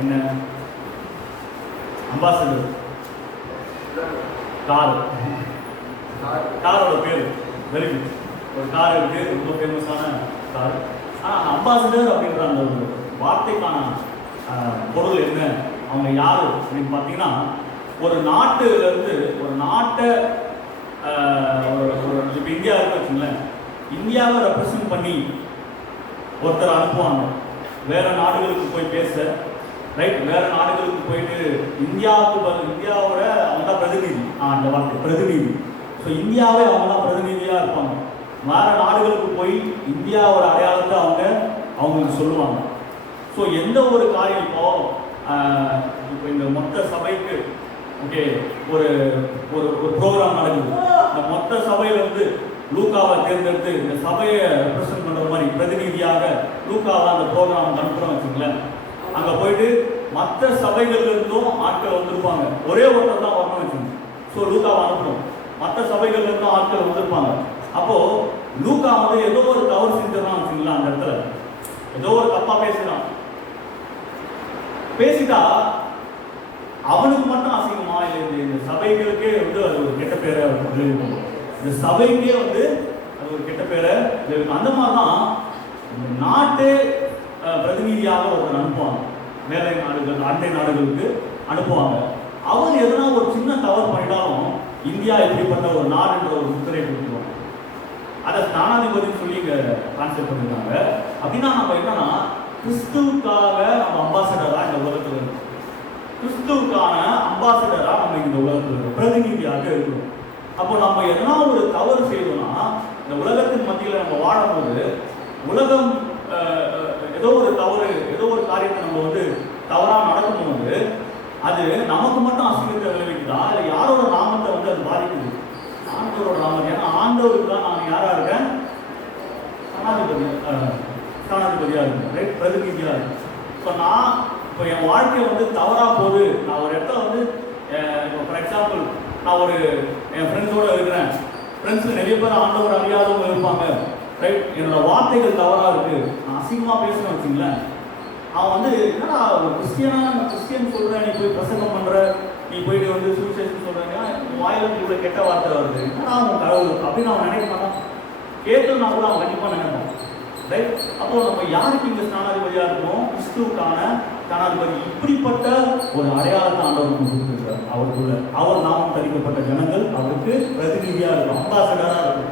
என்ன? அம்பாசடர் காரோட பேர், வெரி குட். ஒரு கார் இருக்கு, ரொம்ப ஃபேமஸான கார். ஆனால் அம்பாசடர் அப்படின்ற அந்த ஒரு வார்த்தைக்கான பொருள் என்ன, அவங்க யார் அப்படின்னு பார்த்தீங்கன்னா, ஒரு நாட்டுலேருந்து ஒரு நாட்டை இப்போ இந்தியா இருக்கு வச்சுங்களேன், இந்தியாவை ரெப்ரசன்ட் பண்ணி ஒருத்தர் அனுப்புவாங்க வேற நாடுகளுக்கு போய் பேச, ரைட்? வேற நாடுகளுக்கு போயிட்டு இந்தியாவோட அவங்க தான் பிரதிநிதி, அந்த வார்த்தை பிரதிநிதி. ஸோ இந்தியாவே அவங்க தான் பிரதிநிதியாக இருப்பாங்க. வேற நாடுகளுக்கு போய் இந்தியாவோட அடையாளத்தை அவங்களுக்கு சொல்லுவாங்க. ஸோ எந்த ஒரு காரியம் இப்போ இந்த மொத்த சபைக்கு ஓகே ஒரு ஒரு ப்ரோக்ராம் நடக்குது, இந்த மொத்த சபையிலிருந்து லூக்காவை தேர்ந்தெடுத்து இந்த சபையை ரெப்ரசன்ட் பண்ணுற மாதிரி பிரதிநிதியாக லூக்காவை அந்த ப்ரோக்ராம் அனுப்புகிறோம் வச்சுங்களேன். அங்கே போயிட்டு மற்ற சபைகள்லேருந்தும் ஆட்கள் வந்திருப்பாங்க, ஒரே ஒருத்தர் தான் வரணும் வச்சுங்க. ஸோ லூக்காவை அனுப்புகிறோம், மற்ற சபைகள்லேருந்தும் ஆட்கள் வந்திருப்பாங்க. அப்போது லூக்கா வந்து ஏதோ ஒரு தவறு செஞ்சிடறான் வச்சுங்களேன், அந்த இடத்துல ஏதோ ஒரு தப்பாக பேசிட்டா அவனுக்கு மட்டும் அசிங்கமா இல்லை, இந்த சபைகளுக்கே வந்து அது ஒரு கெட்ட பேரை விளைவிக்கும், இந்த சபைக்கே வந்து அது ஒரு கெட்ட பேரை விளைவிக்கும். அந்த மாதிரி தான் இந்த நாட்டு பிரதிநிதியாக ஒருத்தர் அனுப்புவாங்க, மேலை நாடுகள் அண்டை நாடுகளுக்கு அனுப்புவாங்க. அவர் எதனா ஒரு சின்ன தவறு பண்ணிட்டாலும் இந்தியா இப்படிப்பட்ட ஒரு நாடுன்ற ஒரு முத்திரை கொடுத்துருவாங்க. அதை ஸ்தானாதிபதினு சொல்லி இங்கே கான்செப்ட் பண்ணிருக்காங்க. அப்படின்னா நம்ம என்னன்னா, கிறிஸ்துவுக்காக நம்ம அம்பாசடராக இந்த உலகத்தில் இருக்கோம், கிறிஸ்துவுக்கான அம்பாசடராக நம்ம இந்த உலகத்தில் இருக்கோம், பிரதிநிதியாக இருக்கணும். அப்போ நம்ம எதனா ஒரு தவறு செய்யணும்னா, இந்த உலகத்தின் மத்தியில் நம்ம வாழும்போது உலகம் ஏதோ ஒரு தவறு, ஏதோ ஒரு காரியத்தை நம்ம வந்து தவறாக நடக்கும்போது அது நமக்கு மட்டும் அசிங்கத்தை விளைவிக்குதா, இல்லை யாரோட நாமத்தை வந்து அது பாதிக்குது? ஆண்டவரோட நாமம். ஏன்னா ஆண்டவருக்கு தான் நான் யாராக இருக்கேன், ஸ்தானாதிபதியாக இருக்கேன், ரைட்? பிரதிநிதியாக இருக்கேன். இப்போ என் வாழ்க்கையை வந்து தவறாக போகுது, நான் ஒரு இடத்துல வந்து இப்போ ஃபார் எக்ஸாம்பிள் நான் ஒரு என் ஃப்ரெண்ட்ஸோடு இருக்கிறேன், ஃப்ரெண்ட்ஸில் நிறைய பேர் ஆண்டவர் அறியாதவங்க இருப்பாங்க, ரைட்? என்னோட வார்த்தைகள் தவறாக இருக்குது, நான் அசிங்கமாக பேசுகிறேன் வச்சுங்களேன். அவன் வந்து என்னடா ஒரு கிறிஸ்டியன் சொல்கிறேன், நீ போய் பிரசங்கம் பண்ணுற, நீ போயிட்டு வந்து சுவிசேஷன் சொல்கிறேன்னா வாயிலிருந்து இவ்வளோ கெட்ட வார்த்தை வருது, என்னடா அவன் கடவுள் அப்படின்னு அவன் நினைக்க மாட்டான். கேட்கலனா கூட அவன் கண்டிப்பாக நினைப்பான். ரைட்? அப்போ நம்ம யாருக்கு இங்க ஸ்நானாதிபதியா இருக்கணும்? கிறிஸ்துவுக்கான ஸ்நானாதிபதி. இப்படிப்பட்ட ஒரு அடையாளத்தை ஆண்டவர் கொடுத்திருக்கிறார் அவருக்குள்ள. அவர் நாமம் தரிக்கப்பட்ட ஜனங்கள் அவருக்கு பிரதிநிதியா இருக்கும், அம்பாசடரா இருக்கும்.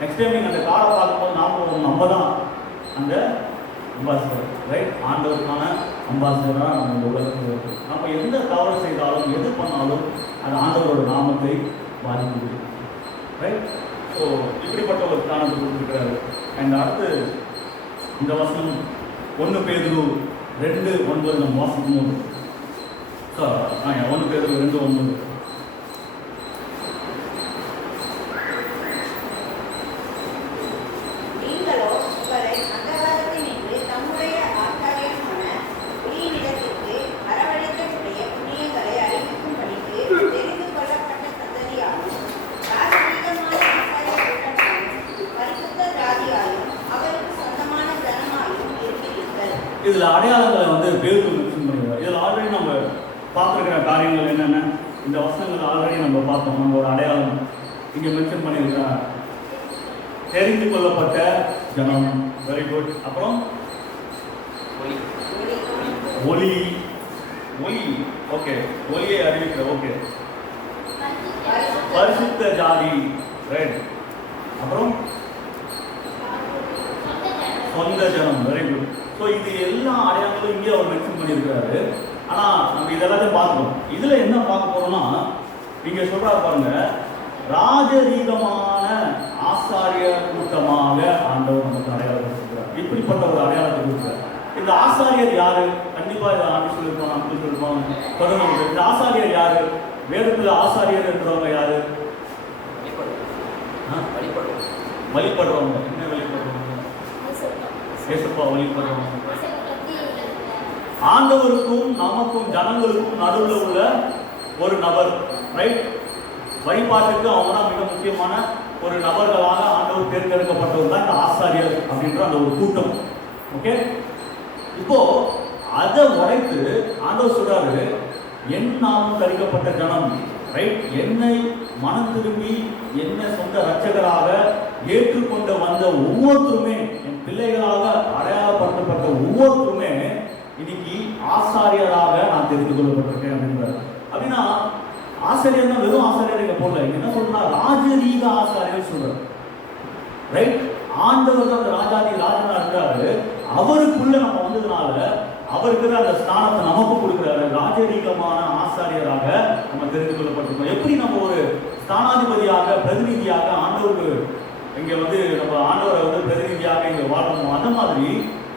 நெக்ஸ்ட் டைம் நீங்க அந்த காரை பார்க்கும்போது நம்ம தான் அந்த அம்பாசிடர், ரைட்? ஆண்டவருக்கான அம்பாசிடரா நம்ம இந்த உலகத்தில் இருக்கும். நம்ம எந்த தவறு செய்தாலும் எது பண்ணாலும் அது ஆண்டவரோட நாமத்தை பாதிக்குது, ரைட்? ஸோ இப்படிப்பட்ட ஒரு ஸ்தானத்தை கொடுத்துருக்கிறாரு. அண்ட் அடுத்து இந்த வசனம் 1 பேதுரு 2:9 நம்ம வாசிக்கும் போது, சார் 1 பேதுரு 2:9, இதில் அடையாளங்களை வந்து பேருக்கு மென்ஷன் பண்ணுறாரு. இதில் ஆல்ரெடி நம்ம பார்த்துருக்கிற காரியங்கள் என்னென்ன, இந்த வசனங்கள் ஆல்ரெடி நம்ம பார்த்தோம். நம்ம ஒரு அடையாளம் இங்கே மென்ஷன் பண்ணியிருக்கிறார், தெரிந்து கொள்ளப்பட்ட ஜனம். Very good. அப்புறம் ஒளி, ஒளி, ஓகே, ஒளியை அறிவிக்கிற, ஓகே, பரிசுத்த ஜாதி, ரைட்? அப்புறம் சொந்த ஜனம், வெரி குட். ஸோ இது எல்லா அடையாளங்களும் இங்கே அவர் மென்ஷன் பண்ணியிருக்கிறாரு. ஆனால் நம்ம இதெல்லாத்தையும் பார்க்கணும். இதில் என்ன பார்க்க போறோம்னா, நீங்கள் சொல்றா பாருங்க, ராஜரீகமான ஆசாரிய கூட்டமாக ஆண்டவர் நமக்கு அடையாளம் கொடுக்கிறார். இப்படிப்பட்ட ஒரு அடையாளத்தை கொடுக்கிறார். இந்த ஆசாரியர் யாரு? கண்டிப்பா இதை ஆண்டு சொல்லியிருப்பாங்க, அப்படி சொல்லியிருப்பாங்க, தொடர்ந்து. இந்த ஆசாரியர் யாரு? வேதத்தில் ஆசாரியர் என்றவங்க யாரு? வழிபடுறவங்க. என்ன வழிபடுறவங்க? ஏசப்பா வழிபடுறவங்க. ஆண்டவருக்கும் நமக்கும் ஜனங்களுக்கும் நடுவில் உள்ள ஒரு நபர், ரைட்? வழிபாட்டுக்கு அவங்க தான் மிக முக்கியமான ஒரு நபர்களாக ஆண்டவர் தேர்ந்தெடுக்கப்பட்டவர் தான் இந்த ஆசாரியர் அப்படின்ற அந்த ஒரு கூட்டம். ஓகே, இப்போ அதை உடைத்து ஆண்டவர் சொல்றாரு, என் நாமம் தரிக்கப்பட்ட ஜனம், ரைட்? என்னை மனம் திரும்பி என்ன சொந்த ரட்சகராக ஏற்றுக்கொண்டு வந்த ஒவ்வொருத்தருமே, என் பிள்ளைகளாக அடையாளப்படுத்தப்பட்ட ஒவ்வொருத்தருமே இன்னைக்கு ஆசாரியராக நான் தெரிந்து கொள்ளப்பட்டிருக்கேன் அப்படின்றார். அப்படின்னா ஆசிரியர் தான் வெறும் ஆசிரியர் இங்க போடல. இங்க என்ன சொல்றா? ராஜரீக ஆசாரியர் சொல்றாரு, ரைட்? ஆண்டவர் தான் அந்த ராஜாதி ராஜனா இருக்காரு. அவருக்குள்ள நம்ம வந்ததுனால அவருக்கு அந்த ஸ்தானத்தை நமக்கு கொடுக்கிறாரு. ராஜரீகமான ஆசாரியராக நம்ம தெரிந்து கொள்ளப்பட்டிருக்கோம். எப்படி நம்ம ஒரு ஸ்தானாதிபதியாக பிரதிநிதியாக ஆண்டவருக்கு இங்க வந்து நம்ம ஆண்டவரை வந்து பிரதிநிதியாக இங்க வாழணும், அந்த மாதிரி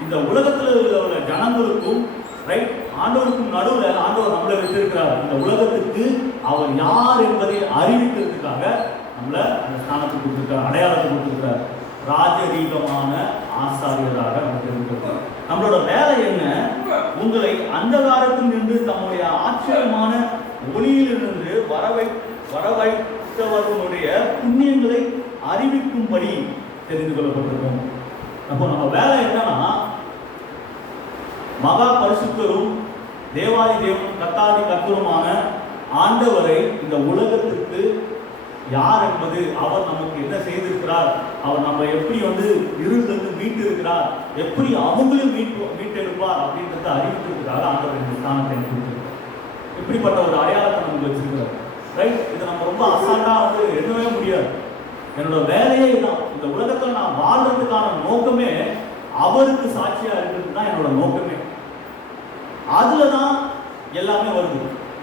இந்த உலகத்தில் உள்ள ஜனங்களுக்கும், ரைட், ஆண்டவருக்கும் நடுவில் ஆண்டவர் நம்மளை வச்சிருக்கிறார். இந்த உலகத்துக்கு அவர் யார் என்பதை அறிவிக்கிறதுக்காக நம்மளை அந்த ஸ்தானத்தை கொடுத்திருக்கிறார், அடையாளத்தை கொடுத்திருக்கிறார். ராஜரீகமான ஆசாரியராக நம்ம தெரிஞ்சிருக்கிறோம். நம்மளோட வேலை என்ன? உங்களை அந்தகாரத்தில் நின்று தம்முடைய ஆச்சரியமான ஒளியிலிருந்து வரவைத்தவர்களுடைய புண்ணியங்களை அறிவிக்கும்படி தெரிந்து கொள்ளப்பட்டிருக்கோம். அப்போ நம்ம வேலை என்னன்னா, மகா பரிசுத்தரும் தேவாதி தேவனும் கர்த்தாதி கர்த்தருமான ஆண்டவரை இந்த உலகத்துக்கு யார் என்பது, அவர் நமக்கு என்ன செய்திருக்கிறார், அவர் நம்ம எப்படி வந்து இருளிலிருந்து மீட்டு இருக்கிறார், எப்படி அவங்களும் மீட்டெடுப்பார் அப்படின்றத அறிவிக்கிறதுக்காக ஆண்டவர் இந்த ஸ்தானத்தை கொடுத்திருக்கிறார். இப்படிப்பட்ட ஒரு அடையாளத்தை நமக்கு வச்சிருக்கிறார், ரைட்? இதை நம்ம ரொம்ப அசால்ட்டா வந்து எண்ணவே முடியாது. என்னோட வேலையே தான். இந்த உலகத்தில் நான் வாழ்றதுக்கான நோக்கமே அவருக்கு சாட்சியா இருக்கிறது தான் என்னோட நோக்கமே. அதுலதான் எல்லாமே வருது.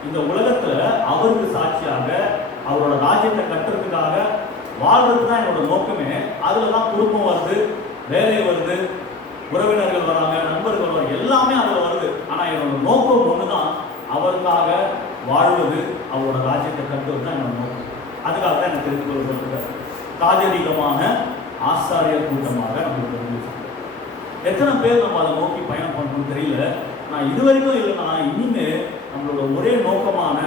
இந்த உலகத்துல அவருக்கு சாட்சியாக அவரோட ராஜ்யத்தை கட்டுறதுக்காக வாழ்றது தான் என்னோட நோக்கமே. அதுலதான் குடும்பம் வருது, வேலை வருது, உறவினர்கள் வராங்க, நண்பர்கள் வராங்க, எல்லாமே அதுல வருது. ஆனா என்னோட நோக்கம் ஒண்ணுதான், அவருக்காக வாழ்வது, அவரோட ராஜ்யத்தை கட்டுவது தான் என்னோட நோக்கம். அதுக்காக தான் எனக்கு தெரிந்து கொள்ளப்பட்டிருக்காரு. ராஜரீகமான ஆசாரியர் கூட்டமாக நம்மளுக்கு தெரிஞ்சு. எத்தனை பேர் நம்ம அதை நோக்கி பயணம் பண்ணணும்னு தெரியல. நான் இதுவரைக்கும் இல்லைன்னா இனிமே நம்மளோட ஒரே நோக்கமான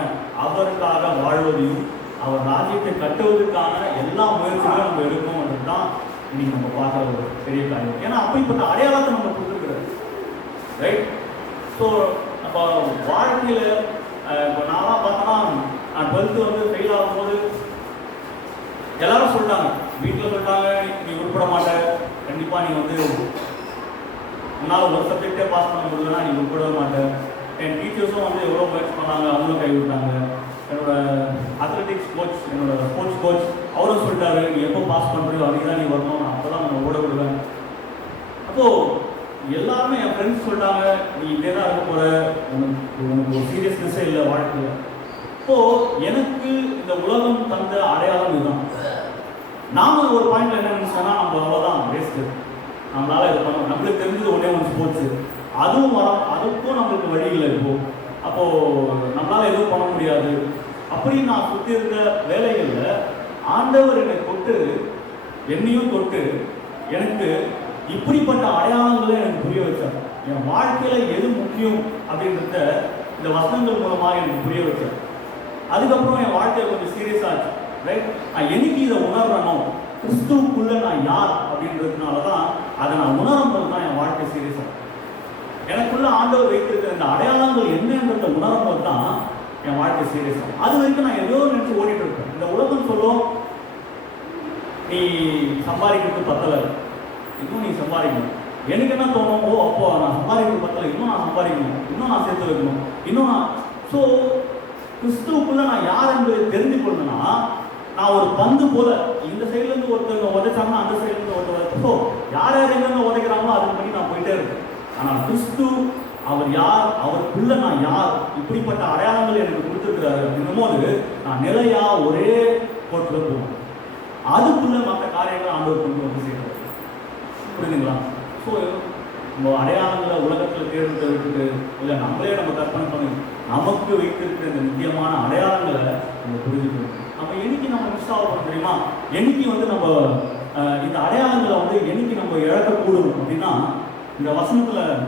அவருக்காக வாழ்வதையும் அவர் ராஜ்யத்தை கட்டுவதற்கான எல்லா முயற்சிகளும் நம்ம எடுக்கணும்ன்றது தான் இன்னைக்கு நம்ம பார்க்குற ஒரு பெரிய காரியம். ஏன்னா அப்படிப்பட்ட அடையாளத்தை நம்ம கொடுத்துருக்குறது, ரைட்? ஸோ நம்ம வாழ்க்கையில் இப்போ நான்லாம் பார்த்தோன்னா, நான் 12th வந்து ஃபெயில் ஆகும்போது எல்லாரும் சொல்லிட்டாங்க, வீட்டில் சொல்லிட்டாங்க நீ உருப்பட மாட்டேன், கண்டிப்பாக நீ வந்து உன்னால் ஒரு சப்ஜெக்டே பாஸ் பண்ண முடியலன்னா நீ உட்படவே மாட்டேன். என் டீச்சர்ஸும் வந்து எவ்வளோ முயற்சி பண்ணாங்க, அவங்களும் கைவிட்டாங்க. என்னோட அத்லெட்டிக்ஸ் கோச், என்னோட ஸ்போர்ட்ஸ் கோச் அவரும் சொல்லிட்டாரு, நீ எப்போ பாஸ் பண்ணுறியோ அதுக்கு தான் நீ வரணும், நான் அப்போ தான் நம்ம ஓட விடுவேன். அப்போது எல்லாருமே என் ஃப்ரெண்ட்ஸ் சொல்லிட்டாங்க, நீ இதே தான் இருக்க போகிற, உனக்கு ஒரு சீரியஸ்னஸே இல்லை வாழ்க்கையில். இப்போது எனக்கு இந்த உலகம் தந்த அடையாளம் இதுதான். நாம ஒரு பாயிண்ட்ல என்ன நினைச்சோன்னா, நம்ம அவ்வளோதான் வேஸ்ட்டு, நம்மளால இது பண்ண, நம்மளுக்கு தெரிஞ்சது ஒன்றே ஒன்று ஸ்போர்ட்ஸு, அதுவும் வரும், அதுக்கும் நம்மளுக்கு வழி இல்லை. அப்போது நம்மளால் எதுவும் பண்ண முடியாது அப்படின்னு நான் சுற்றி இருந்த வேலைகளில் ஆண்டவர் என்னை தொட்டு, என்னையும் தொட்டு எனக்கு இப்படிப்பட்ட அடையாளங்களை எனக்கு புரிய வச்சார். என் வாழ்க்கையில் எது முக்கியம் அப்படின்றத இந்த வசனங்கள் மூலமாக எனக்கு புரிய வச்சார். அதுக்கப்புறம் என் வாழ்க்கையை கொஞ்சம் சீரியஸாக ஆச்சு. ரைட், நான் என்னைக்கு இதை உணர்றனோ, கிறிஸ்துவுக்குள்ள நான் யார் அப்படின்றதுனால தான் அதை நான் உணரும் போது தான் என் வாழ்க்கை சீரியஸாக. எனக்குள்ள ஆண்டவர் வைத்திருக்கிற இந்த அடையாளங்கள் என்னன்றதை உணரும் போது தான் என் வாழ்க்கை சீரியஸாக. அது வரைக்கும் நான் எவ்வளோ நினைச்சு ஓடிட்டு இருக்கேன். இந்த உலகம் சொல்லும், நீ சம்பாதிக்கிறது பத்தலை, இன்னும் நீ சம்பாதிக்கணும். எனக்கு என்ன தோணும், ஓ அப்போ நான் சம்பாதிக்கிறது பத்தலை, இன்னும் நான் சம்பாதிக்கணும், இன்னும் நான் சேர்த்து வைக்கணும், இன்னும் நான். ஸோ கிறிஸ்துவுக்குள்ள நான் யார் என்பதை தெரிந்து கொள்ளணும்னா, நான் ஒரு பந்து போல இந்த சைட்லேருந்து ஒருத்தவங்க உதைச்சாங்கன்னா அந்த சைட்லேருந்து ஒருத்தர், ஸோ யார் யார் எங்கெங்க உதைக்கிறாங்களோ அதுக்கு பண்ணி நான் போயிட்டே இருக்கேன். ஆனால் கிறிஸ்து அவர் யார், அவருக்குள்ள நான் யார், இப்படிப்பட்ட அடையாளங்கள் எனக்கு கொடுத்துருக்கிறாரு அப்படின்னும் போது நான் நிலையா ஒரே கோட்டில் போவேன். அதுக்குள்ள மற்ற காரியங்கள் ஆண்டவர் கொண்டு வந்து சேர்க்கிறார். புரியுதுங்களா? ஸோ நம்ம அடையாளங்களை உலகத்தில் தேர்ந்தெடுத்து விட்டுட்டு இல்லை நம்மளே நம்ம கற்பனை பண்ணி நமக்கு வைத்திருக்கிற இந்த முக்கியமான அடையாளங்களை நம்ம புரிஞ்சுக்கணும். நம்ம என்னைக்கு நம்ம மிஸ் ஆகணும் தெரியுமா? என்னைக்கு வந்து நம்ம இந்த அடையாளங்களை வந்து என்னைக்கு நம்ம இழக்கக்கூடும் அப்படின்னா, இந்த வசனத்தில்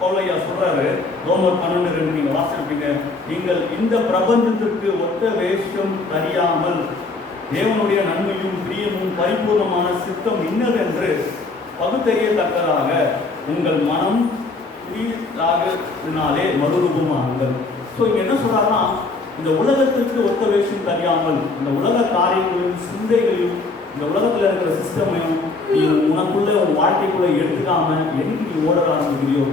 பவுலையா சொல்றாரு, ரோமர் 12:2 நீங்கள் வாசிப்பீங்க, நீங்கள் இந்த பிரபஞ்சத்திற்கு ஒத்த வேஷம் அறியாமல் தேவனுடைய நன்மையும் பிரியமும் பரிபூர்ணமான சித்தம் இன்னதென்று பகுத்தறியத்தக்கதாக உங்கள் மனம் புதிதாகனாலே மறுரூபமாகுங்கள். ஸோ இங்கே என்ன சொல்றாருன்னா, இந்த உலகத்திற்கு ஒத்த வேஷம் தெரியாமல், இந்த உலக காரியங்களையும் சிந்தைகளையும் இந்த உலகத்தில் இருக்கிற சிஸ்டமையும் நீ உனக்குள்ள ஒரு வாழ்க்கைக்குள்ள எடுத்துக்காம என்னைக்கு நீ ஓட ஆரம்பிக்கிறியோ,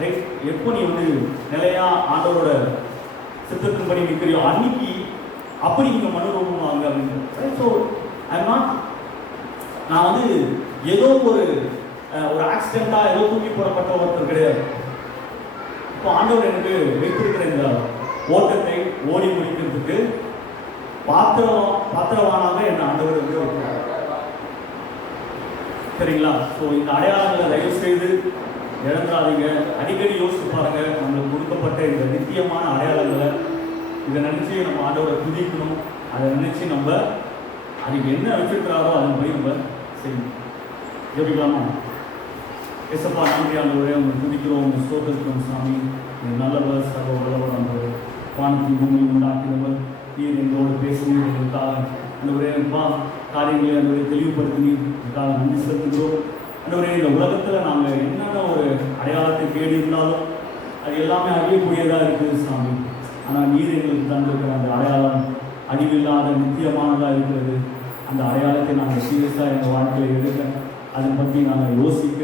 ரைட், எப்போ நீ வந்து நிலையா ஆண்டவரோட சித்தத்தின்படி நிற்கிறியோ அன்னைக்கு அப்படி நீங்கள் மனோரூபமாங்க அப்படின்னு. ஸோ ஐம் நாட், நான் வந்து ஏதோ ஒரு ஆக்சிடெண்ட்டாக ஏதோ தூக்கி போடப்பட்ட ஒருத்தர் கிடையாது. இப்போ ஆண்டவர் எனக்கு வைத்திருக்கிற இந்த ஓட்டத்தை ஓடி முடிக்கிறதுக்கு பாத்திரவானாக என் ஆண்டவர் வந்து வைக்கிறார். சரிங்களா? ஸோ இந்த அடையாளங்களை தயவு செய்து இழந்துடாதீங்க. அடிக்கடி யோசிச்சு பாருங்க, நம்மளுக்கு கொடுக்கப்பட்ட இந்த நித்தியமான அடையாளங்களை இதை நினச்சி நம்ம ஆண்டவரை துதிக்கணும். அதை நினச்சி நம்ம அதுக்கு என்ன வச்சிருக்கிறாரோ அதன் போய் நம்ம செய்யணும். எப்படிக்கலாமா? எசப்பா, நன்றி ஆண்டவரே, உங்களை துதிக்கிறோம், உங்கள் ஸ்தோத்திரிக்கிறோம் சாமி. நல்லவர், சர்வ வல்லவர் ஆண்டவர், வானத்தின் பூமியை உண்டாக்கினவர், நீர் எங்களோடு பேசுனீர், எங்களுக்காக ஆண்டவரே காரியங்களை ஆண்டவரை தெளிவுபடுத்தினீர், இதுக்காக நன்றி செலுத்துகிறோம். ஆண்டவரே, இந்த உலகத்தில் நாங்கள் என்னென்ன ஒரு அடையாளத்தை தேடி இருந்தாலும் அது எல்லாமே அழியக்கூடியதாக இருக்குது சாமி. ஆனால் நீர் எங்களுக்கு தந்திருக்கிற அந்த அடையாளம் அழிவில்லாத நித்தியமானதாக இருக்கிறது. அந்த அடையாளத்தை நாங்கள் சீரியஸாக எங்கள் வாழ்க்கையில் எடுக்க, அதை பற்றி நாங்கள் யோசிக்க,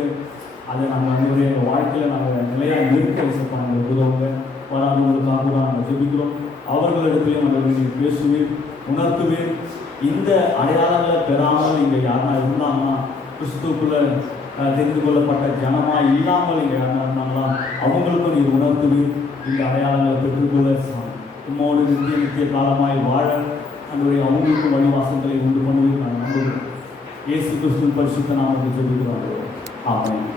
அதை நாங்கள் ஆண்டவரே எங்கள் வாழ்க்கையில் நாங்கள் நிலையாக நிறுத்த வச்சுப்போம். நாங்கள் உதவுங்க. வராதவங்களுக்காக தான் நாங்கள் ஜெபிக்கிறோம். அவர்களிடத்துலையும் ஆண்டவரே நீர் பேசுவீர், உணர்த்துவீர். இந்த அடையாளங்களை பெறாமல் இங்கே யாருனா இருந்தாங்கன்னா, கிறிஸ்துக்குள்ள தெரிந்து கொள்ளப்பட்ட ஜனமாக இல்லாமல் இங்கே யாருனா இருந்தாங்களா, அவங்களுக்கும் நீர் உணர்த்துவீர். இந்த அடையாளங்களை பெற்றுக்கொள்ள உம்மோடு நித்திய காலமாய் வாழ ஆண்டவரே அவங்களுக்கும் வழிவாசல்களை உண்டு பண்ணுவீர். நான் நம்புகிறேன். இயேசு கிறிஸ்துவின் பரிசுத்த நாமத்தை ஜெபிக்கிறோம். ஆமென்.